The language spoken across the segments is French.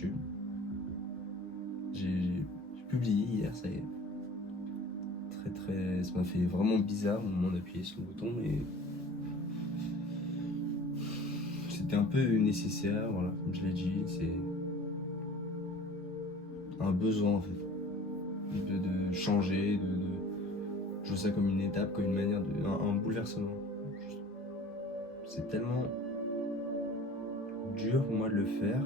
YouTube. J'ai publié hier, ça y est. Ça m'a fait vraiment bizarre au moment d'appuyer sur le bouton, mais c'était un peu nécessaire, voilà, comme je l'ai dit, c'est un besoin en fait, de changer, je vois ça comme une étape, comme une manière un bouleversement. C'est tellement dur pour moi de le faire,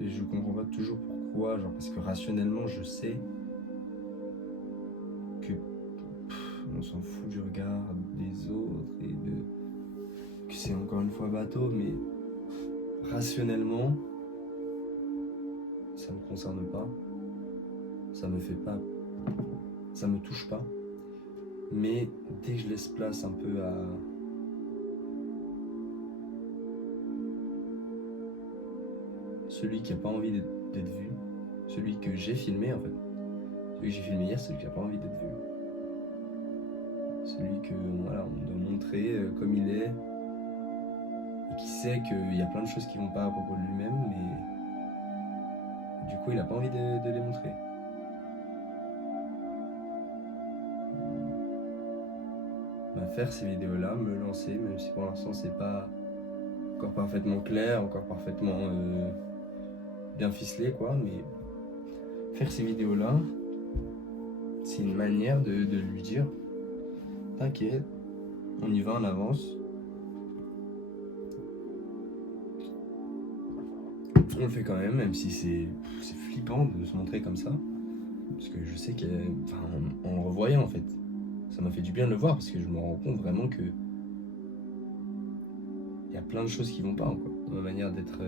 et je comprends pas toujours pourquoi, genre parce que rationnellement je sais que on s'en fout du regard des autres et que c'est encore une fois bateau, mais rationnellement ça me concerne pas, ça me fait pas, ça me touche pas, mais dès que je laisse place un peu à celui qui a pas envie d'être vu, celui que j'ai filmé en fait, celui que j'ai filmé hier, celui qui a pas envie d'être vu, celui que voilà, on doit montrer comme il est, et qui sait qu'il y a plein de choses qui vont pas à propos de lui-même, mais du coup il a pas envie de les montrer. Faire ces vidéos-là, me lancer, même si pour l'instant c'est pas encore parfaitement clair, encore parfaitement bien ficelé quoi, mais faire ces vidéos-là, c'est une manière de lui dire t'inquiète, on y va en avance. On le fait quand même si c'est flippant de se montrer comme ça. Parce que je sais qu'en le revoyant en fait, ça m'a fait du bien de le voir parce que je me rends compte vraiment que il y a plein de choses qui vont pas quoi, dans ma manière d'être.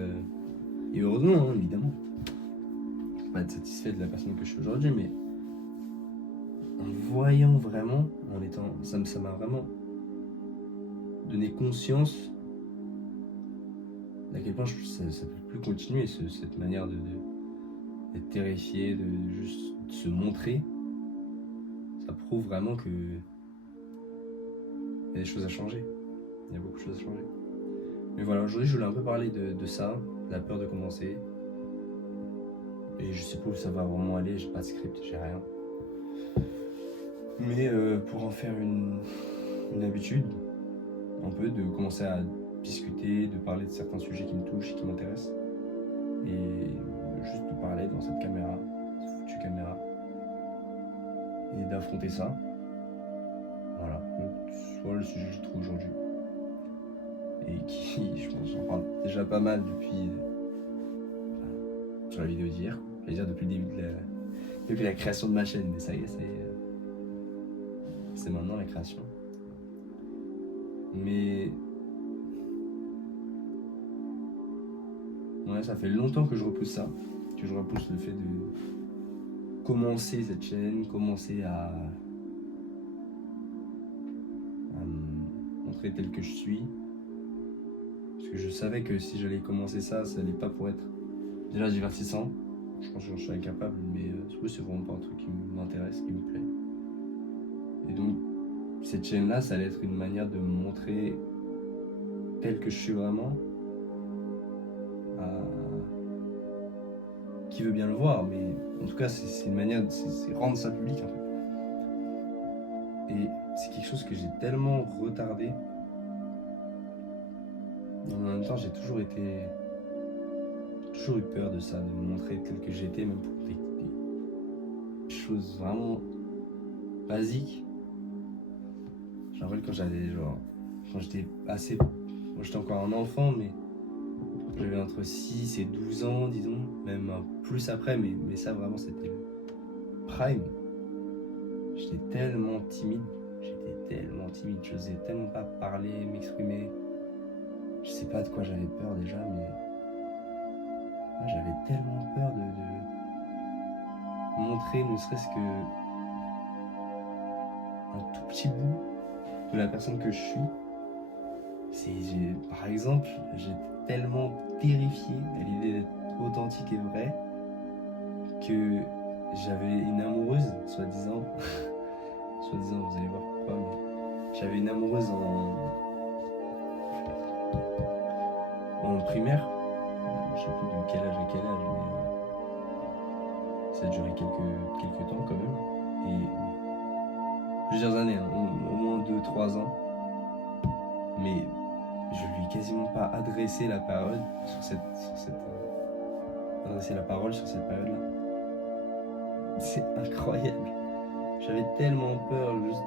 Et heureusement, hein, évidemment. Je peux pas être satisfait de la personne que je suis aujourd'hui, mais en le voyant vraiment, ça m'a vraiment donné conscience à quel point ça peut plus continuer cette manière d'être terrifié, de juste se montrer. Ça prouve vraiment que il y a des choses à changer. Il y a beaucoup de choses à changer. Mais voilà, aujourd'hui je voulais un peu parler de ça, de la peur de commencer. Et je sais pas où ça va vraiment aller, j'ai pas de script, j'ai rien. Mais pour en faire une habitude, un peu de commencer à discuter, de parler de certains sujets qui me touchent, qui m'intéressent. Et juste de parler dans cette caméra, cette foutue caméra. Et d'affronter ça. Voilà, soit le sujet que je trouve aujourd'hui. Et qui, je pense, j'en parle déjà pas mal depuis sur la vidéo d'hier. Je vais dire depuis le début depuis la création de ma chaîne, mais ça y est, c'est maintenant la création. Mais ouais, ça fait longtemps que je repousse ça, que je repousse le fait de commencer cette chaîne, commencer à me montrer tel que je suis. Parce que je savais que si j'allais commencer ça allait pas pour être déjà divertissant. Je pense que j'en suis incapable, mais surtout c'est vraiment pas un truc qui m'intéresse, qui me plaît. Et donc cette chaîne-là, ça allait être une manière de me montrer tel que je suis vraiment. Qui veut bien le voir, mais en tout cas c'est une manière, c'est rendre ça public en fait. Et c'est quelque chose que j'ai tellement retardé. Et en même temps j'ai toujours eu peur de ça, de me montrer tel que j'étais, même pour des choses vraiment basiques. Je me rappelle quand j'étais assez, moi j'étais encore un enfant, mais j'avais entre 6 et 12 ans, disons, même plus après, mais ça vraiment c'était le prime. J'étais tellement timide, je n'osais tellement pas parler, m'exprimer. Je sais pas de quoi j'avais peur déjà, mais moi, j'avais tellement peur de montrer ne serait-ce que un tout petit bout de la personne que je suis. Par exemple, j'étais tellement terrifié à l'idée d'être authentique et vrai que j'avais une amoureuse, soi-disant, vous allez voir pourquoi, mais j'avais une amoureuse en primaire. sais plus de quel âge à quel âge, mais ça a duré quelques temps quand même. Et plusieurs années, hein, au moins 2-3 ans. Mais je lui ai quasiment pas adressé la parole adressé la parole sur cette période-là. C'est incroyable. J'avais tellement peur, juste.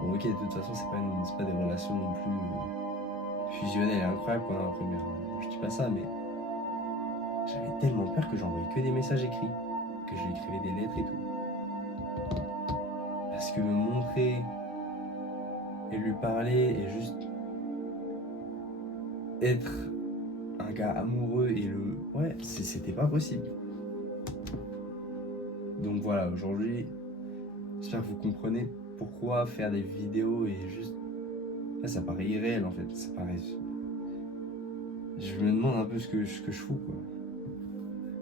Bon, ok, de toute façon, c'est pas des relations non plus fusionnelles et incroyables qu'on a en première. Je dis pas ça, mais j'avais tellement peur que j'envoyais que des messages écrits, que je lui écrivais des lettres et tout. Parce que me montrer et lui parler et juste être un gars amoureux et ouais, c'était pas possible. Donc voilà, aujourd'hui, j'espère que vous comprenez pourquoi faire des vidéos et juste... Ouais, ça paraît irréel en fait, ça paraît... Je me demande un peu ce que je fous, quoi.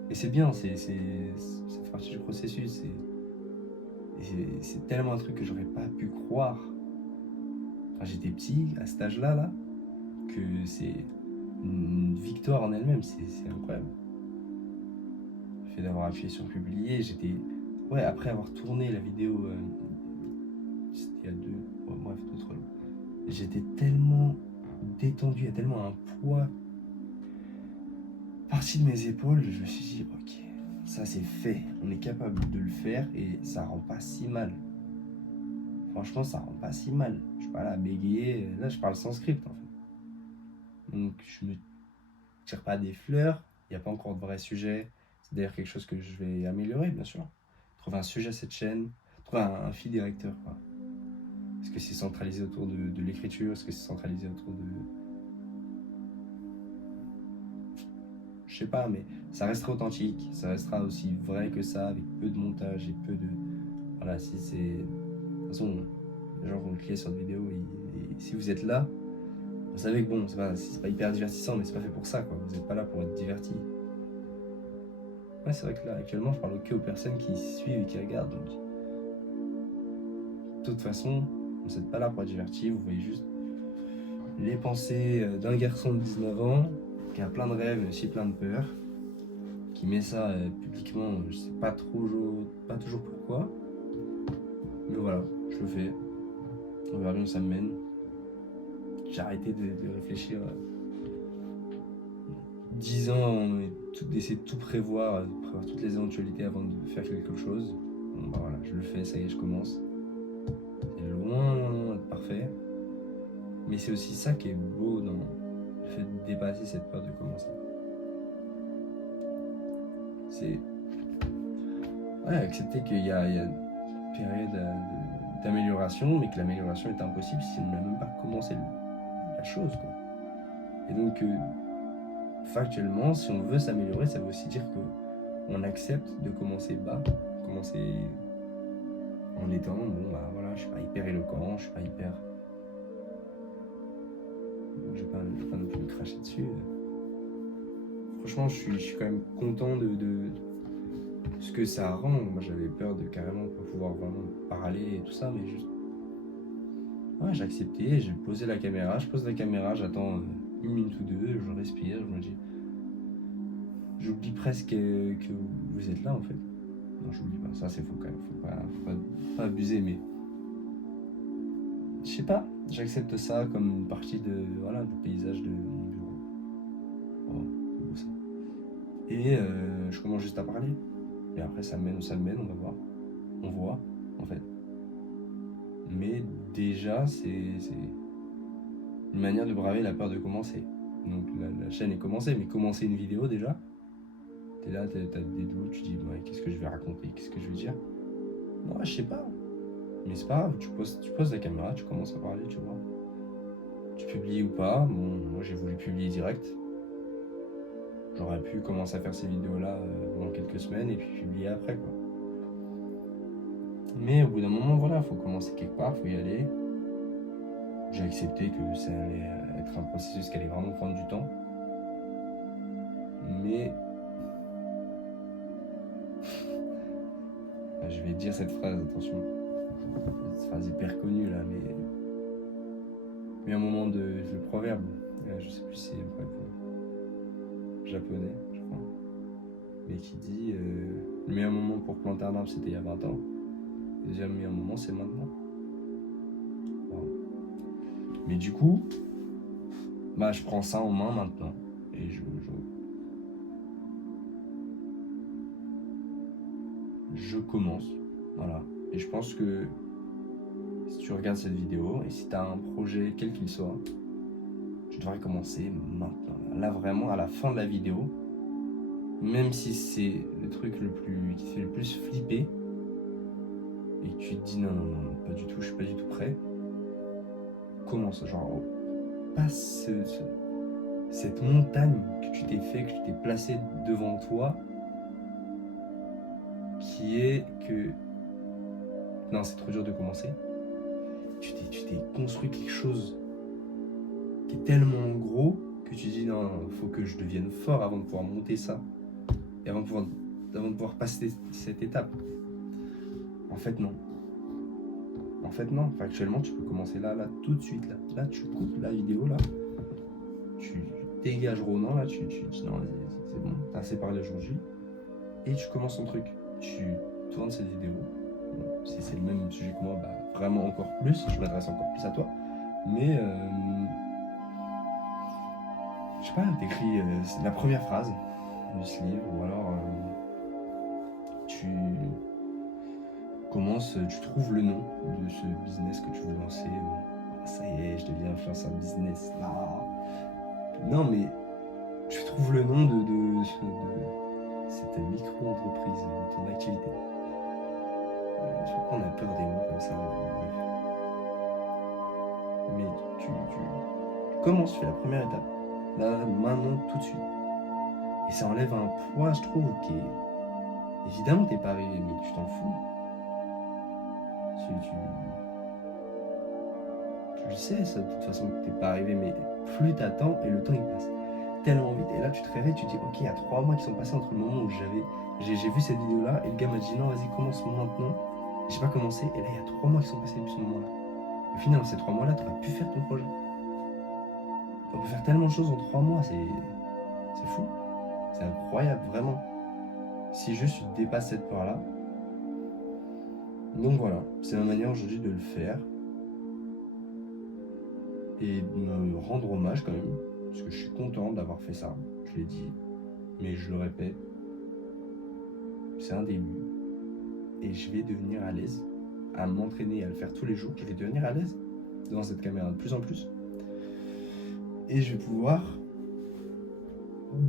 Et c'est bien, ça fait partie du processus. C'est tellement un truc que j'aurais pas pu croire quand j'étais petit, à cet âge-là, que c'est une victoire en elle-même, c'est incroyable. Le fait d'avoir appuyé sur publier, ouais, après avoir tourné la vidéo, c'était il y a 2-3 jours, j'étais tellement détendu, il y a tellement un poids parti de mes épaules, je me suis dit, ok, ça c'est fait, on est capable de le faire et ça rend pas si mal. Franchement, ça rend pas si mal. Je suis pas là à bégayer, là je parle sans script en fait. Donc je me tire pas des fleurs, il n'y a pas encore de vrai sujet. C'est d'ailleurs quelque chose que je vais améliorer, bien sûr. Trouver un sujet à cette chaîne, trouver un fil directeur, quoi. Est-ce que c'est centralisé autour de l'écriture? Est-ce que c'est centralisé autour de... Je sais pas, mais ça restera authentique, ça restera aussi vrai que ça, avec peu de montage et peu de... Voilà, si c'est... De toute façon, les gens vont cliquer sur la vidéo et si vous êtes là, vous savez que bon, c'est pas hyper divertissant, mais c'est pas fait pour ça, quoi. Vous n'êtes pas là pour être diverti. Ouais, c'est vrai que là, actuellement, je parle que aux personnes qui suivent et qui regardent, donc... De toute façon, vous n'êtes pas là pour être diverti, vous voyez juste les pensées d'un garçon de 19 ans qui a plein de rêves mais aussi plein de peurs, qui met ça publiquement, je sais pas toujours pourquoi, mais voilà, je le fais, on verra bien où ça me mène. J'ai arrêté de réfléchir 10 ans et d'essayer de tout prévoir toutes les éventualités avant de faire quelque chose. Bon bah voilà, je le fais, ça y est, je commence. C'est loin d'être parfait, mais c'est aussi ça qui est beau dans le fait de dépasser cette peur de commencer. C'est accepter qu'il y a une période d'amélioration, mais que l'amélioration est impossible si on n'a même pas commencé la chose, quoi. Et donc, factuellement, si on veut s'améliorer, ça veut aussi dire qu'on accepte de commencer bas, commencer en étant, bon bah voilà, je suis pas hyper éloquent, je suis pas hyper... Je vais pas non plus me cracher dessus. Franchement, je suis quand même content de ce que ça rend. Moi, j'avais peur de carrément pas pouvoir vraiment parler et tout ça, mais juste... Ouais, j'ai accepté, j'ai posé la caméra, je pose la caméra, j'attends 1 minute ou 2, je respire, je me dis... J'oublie presque que vous êtes là, en fait. Non, j'oublie pas, ça c'est faux quand même, faut pas abuser, mais... Je sais pas, j'accepte ça comme une partie du paysage de mon bureau. Oh, c'est beau ça. Et je commence juste à parler. Et après, ça me mène où ça me mène, on va voir. On voit, en fait. Mais déjà, c'est une manière de braver la peur de commencer. Donc la chaîne est commencée, mais commencer une vidéo déjà, t'es là, t'as des doutes, tu dis, ouais, qu'est-ce que je vais raconter, qu'est-ce que je vais dire? Non, je sais pas. Mais c'est pas grave, tu poses la caméra, tu commences à parler, tu vois. Tu publies ou pas, bon, moi j'ai voulu publier direct. J'aurais pu commencer à faire ces vidéos-là pendant quelques semaines et puis publier après, quoi. Mais au bout d'un moment, voilà, faut commencer quelque part, faut y aller. J'ai accepté que ça allait être un processus qui allait vraiment prendre du temps. Mais... je vais dire cette phrase, attention. Cette phrase hyper connue là, mais un moment le proverbe, je sais plus si c'est un proverbe. japonais, je crois, mais qui dit le meilleur moment pour planter un arbre c'était il y a 20 ans, le deuxième meilleur moment c'est maintenant. Wow. Mais du coup, je prends ça en main maintenant et je commence, voilà. Et je pense que si tu regardes cette vidéo et si tu as un projet quel qu'il soit, tu devrais commencer maintenant. Là vraiment à la fin de la vidéo, même si c'est le truc qui te fait le plus flipper et que tu te dis non, pas du tout, je suis pas du tout prêt, commence, genre passe cette montagne que tu t'es placée devant toi, qui est que non, c'est trop dur de commencer. Tu t'es construit quelque chose qui est tellement gros que tu dis non, faut que je devienne fort avant de pouvoir monter ça et avant de pouvoir passer cette étape. En fait non. Factuellement, tu peux commencer là, tout de suite. Là, tu coupes la vidéo, là. Tu dégages Ronan, là. Tu dis non, c'est bon, t'as assez parlé aujourd'hui. Et tu commences ton truc. Tu tournes cette vidéo. Bon, si c'est le même sujet que moi, vraiment encore plus. Je m'adresse encore plus à toi. Mais, je sais pas, t'écris la première phrase de ce livre. Ou alors, tu trouves le nom de ce business que tu veux lancer. Ça y est, je deviens influenceur business. Non, mais tu trouves le nom de cette micro-entreprise, de ton activité. Je crois qu'on a peur des mots comme ça. Mais tu commences, tu fais la première étape. Là, maintenant, tout de suite. Et ça enlève un poids, je trouve, qui est... Évidemment, t'es pas arrivé, mais tu t'en fous. Tu le sais, ça, de toute façon, que t'es pas arrivé, mais plus t'attends et le temps il passe tellement vite. Et là, tu te réveilles, tu te dis, ok, il y a 3 mois qui sont passés entre le moment où j'ai vu cette vidéo-là et le gars m'a dit, non, vas-y, commence maintenant. J'ai pas commencé, et là, il y a 3 mois qui sont passés depuis ce moment-là. Au final, dans ces 3 mois-là, t'aurais pu faire ton projet. On peut faire tellement de choses en 3 mois, c'est fou. C'est incroyable, vraiment. Si juste tu dépasses cette part-là. Donc voilà, c'est ma manière aujourd'hui de le faire. Et de me rendre hommage quand même, parce que je suis content d'avoir fait ça, je l'ai dit, mais je le répète, c'est un début, et je vais devenir à l'aise à m'entraîner et à le faire tous les jours, je vais devenir à l'aise devant cette caméra de plus en plus, et je vais pouvoir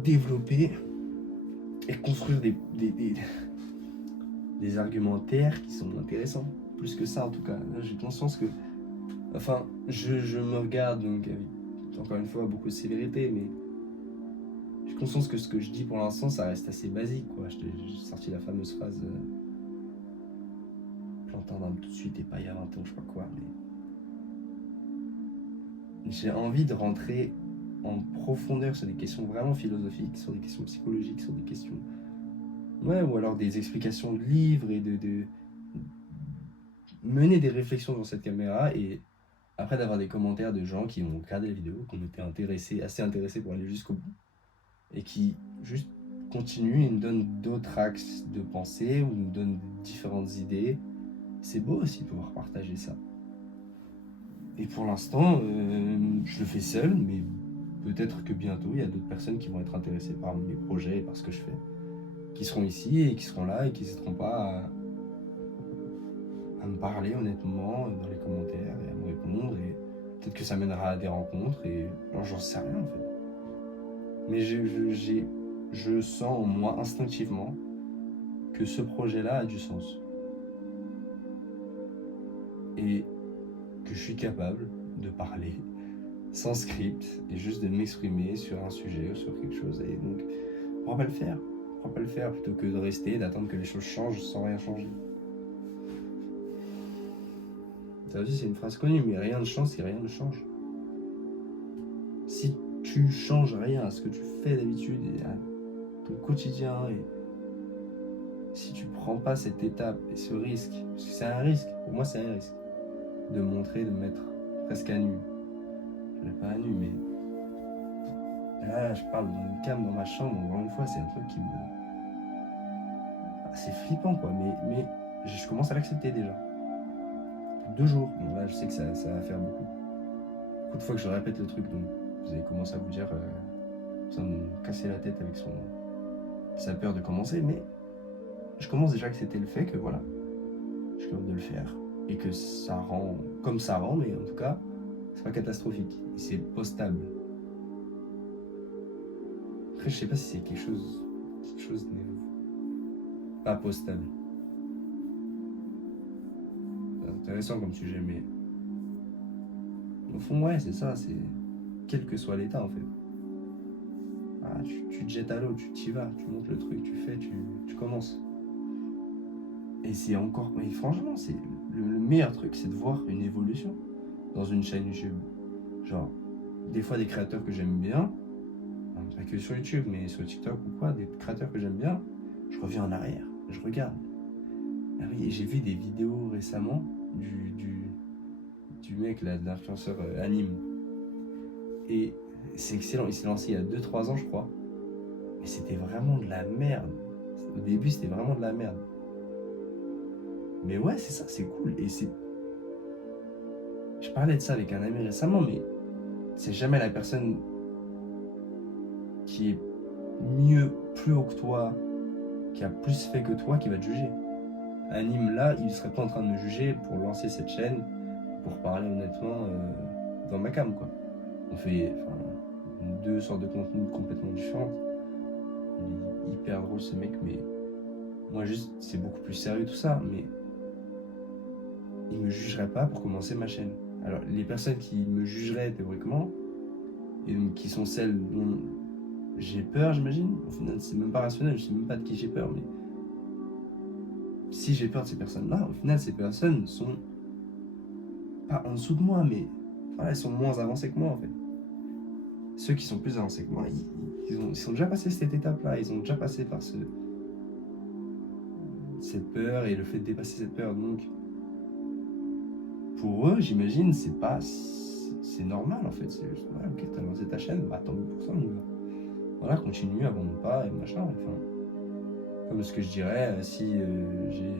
développer et construire des argumentaires qui sont intéressants, plus que ça en tout cas. Là, j'ai conscience que je me regarde donc avec, encore une fois, beaucoup de sévérité, mais j'ai conscience que ce que je dis pour l'instant, ça reste assez basique, quoi. J'ai sorti la fameuse phrase planter un arbre tout de suite et pas il y a 20 ans, je sais pas quoi, mais j'ai envie de rentrer en profondeur sur des questions vraiment philosophiques, sur des questions psychologiques, sur des questions... Ouais, ou alors des explications de livres et de mener des réflexions dans cette caméra, et après d'avoir des commentaires de gens qui ont regardé la vidéo, qui ont été assez intéressés pour aller jusqu'au bout, et qui juste continuent et nous donnent d'autres axes de pensée, ou nous donnent différentes idées. C'est beau aussi de pouvoir partager ça. Et pour l'instant, je le fais seul, mais peut-être que bientôt, il y a d'autres personnes qui vont être intéressées par mes projets et par ce que je fais, qui seront ici et qui seront là et qui n'hésiteront pas à me parler honnêtement dans les commentaires et à me répondre, et peut-être que ça mènera à des rencontres, et alors, j'en sais rien en fait. Mais je sens en moi instinctivement que ce projet-là a du sens. Et que je suis capable de parler sans script et juste de m'exprimer sur un sujet ou sur quelque chose. Et donc, pourquoi pas le faire? Pourquoi pas le faire plutôt que de rester et d'attendre que les choses changent sans rien changer? Ça aussi, c'est une phrase connue, mais rien ne change si rien ne change. Si tu changes rien à ce que tu fais d'habitude et à ton quotidien, et si tu prends pas cette étape et ce risque, parce que c'est un risque, pour moi c'est un risque, de me montrer, de me mettre presque à nu. Je ne vais pas à nu, mais Là, je parle dans une cam dans ma chambre, encore une fois, c'est un truc qui me. C'est flippant, quoi, mais je commence à l'accepter déjà. 2 jours, bon, là, je sais que ça va faire beaucoup de fois que je répète le truc, donc vous avez commencé à vous dire, ça me casser la tête avec sa peur de commencer, mais je commence déjà à accepter le fait que voilà, je suis capable de le faire, et que ça rend, comme ça rend, mais en tout cas, c'est pas catastrophique, et c'est postable. Après, je sais pas si c'est quelque chose n'est pas postable. C'est intéressant comme sujet, mais au fond, ouais, c'est ça, c'est quel que soit l'état en fait. Ah, tu te jettes à l'eau, tu t'y vas, tu montes le truc, tu fais, tu commences. Et c'est encore, mais franchement, c'est le meilleur truc, c'est de voir une évolution dans une chaîne YouTube. Genre, des fois des créateurs que j'aime bien, pas que sur YouTube, mais sur TikTok ou quoi, des créateurs que j'aime bien, je reviens en arrière, je regarde. Ah oui, j'ai vu des vidéos récemment du mec là, de l'influenceur anime. Et c'est excellent, il s'est lancé il y a 2-3 ans je crois. Mais c'était vraiment de la merde. Au début c'était vraiment de la merde. Mais ouais, c'est ça, c'est cool. Et c'est. Je parlais de ça avec un ami récemment, mais c'est jamais la personne qui est mieux, plus haut que toi, qui a plus fait que toi qui va te juger. Anime là, il serait pas en train de me juger pour lancer cette chaîne, pour parler honnêtement dans ma cam quoi. On fait deux sortes de contenus complètement différents. Il est hyper drôle ce mec, mais moi juste c'est beaucoup plus sérieux tout ça, mais il me jugerait pas pour commencer ma chaîne. Alors les personnes qui me jugeraient théoriquement, et donc qui sont celles dont j'ai peur j'imagine, au final c'est même pas rationnel, je sais même pas de qui j'ai peur, mais si j'ai peur de ces personnes-là, au final ces personnes sont pas en dessous de moi, mais voilà, elles sont moins avancées que moi en fait. Ceux qui sont plus avancés que moi, ils sont déjà passés cette étape-là, ils ont déjà passé par cette peur et le fait de dépasser cette peur. Donc, pour eux, j'imagine, c'est normal en fait. C'est juste, ouais, ok, t'as lancé ta chaîne, bah tant mieux pour ça, mon gars. Voilà, continue, abandonne pas et machin. Enfin, comme ce que je dirais si j'ai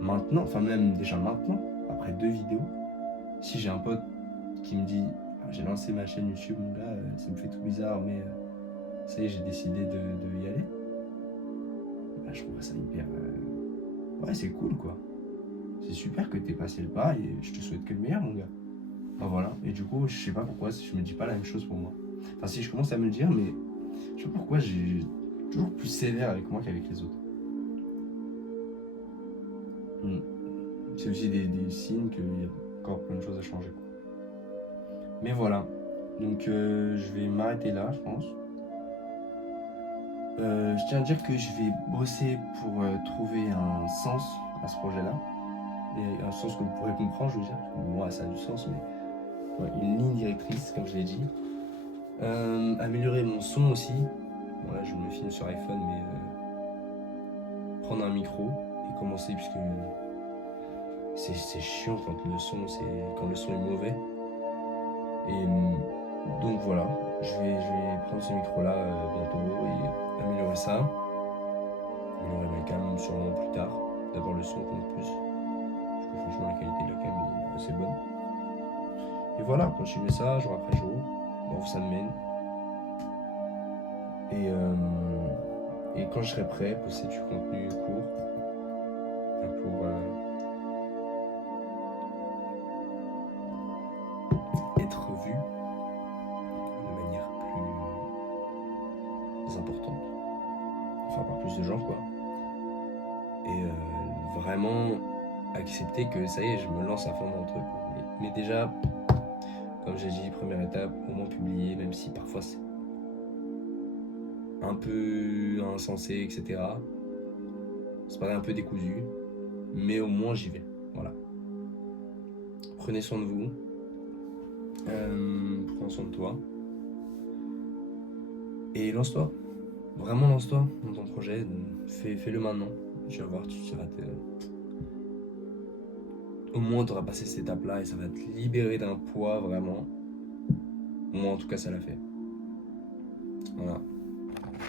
maintenant, enfin même déjà maintenant, après 2 vidéos, si j'ai un pote qui me dit ah, j'ai lancé ma chaîne YouTube, mon gars, ça me fait tout bizarre, mais ça y est, j'ai décidé de y aller. Bah, je trouve ça hyper. Ouais, c'est cool quoi. C'est super que t'aies passé le pas et je te souhaite que le meilleur, mon gars. Enfin voilà, et du coup, je sais pas pourquoi je me dis pas la même chose pour moi. Enfin, si je commence à me le dire, mais je sais pas pourquoi j'ai toujours plus sévère avec moi qu'avec les autres. C'est aussi des signes qu'il y a encore plein de choses à changer, quoi. Mais voilà, donc je vais m'arrêter là, je pense. Je tiens à dire que je vais bosser pour trouver un sens à ce projet-là. Et un sens que vous pourrez comprendre, je veux dire. Moi, ça a du sens, mais ouais, une ligne directrice, comme je l'ai dit. Améliorer mon son aussi. Voilà, je me filme sur iPhone, mais prendre un micro et commencer, puisque c'est chiant quand le son est mauvais. Et donc voilà, je vais prendre ce micro-là bientôt et améliorer ça. Améliorer ma cam sûrement plus tard. D'abord le son compte plus. Parce que franchement la qualité de la cam est assez bonne. Et voilà, continuer ça jour après jour. Bon, ça me mène. Et quand je serai prêt, poster du contenu court pour être vu de manière plus importante, enfin par plus de gens quoi. Et vraiment accepter que ça y est, je me lance à fond dans le truc. Mais déjà, comme j'ai dit, première étape, au moins publier, même si parfois c'est un peu insensé, etc. Ça paraît un peu décousu, mais au moins j'y vais. Voilà. Prenez soin de vous. Prends soin de toi. Et lance-toi. Vraiment lance-toi dans ton projet. Fais-le maintenant. Tu vas voir, au moins tu auras passé cette étape-là et ça va te libérer d'un poids vraiment. Moi en tout cas ça l'a fait. Voilà.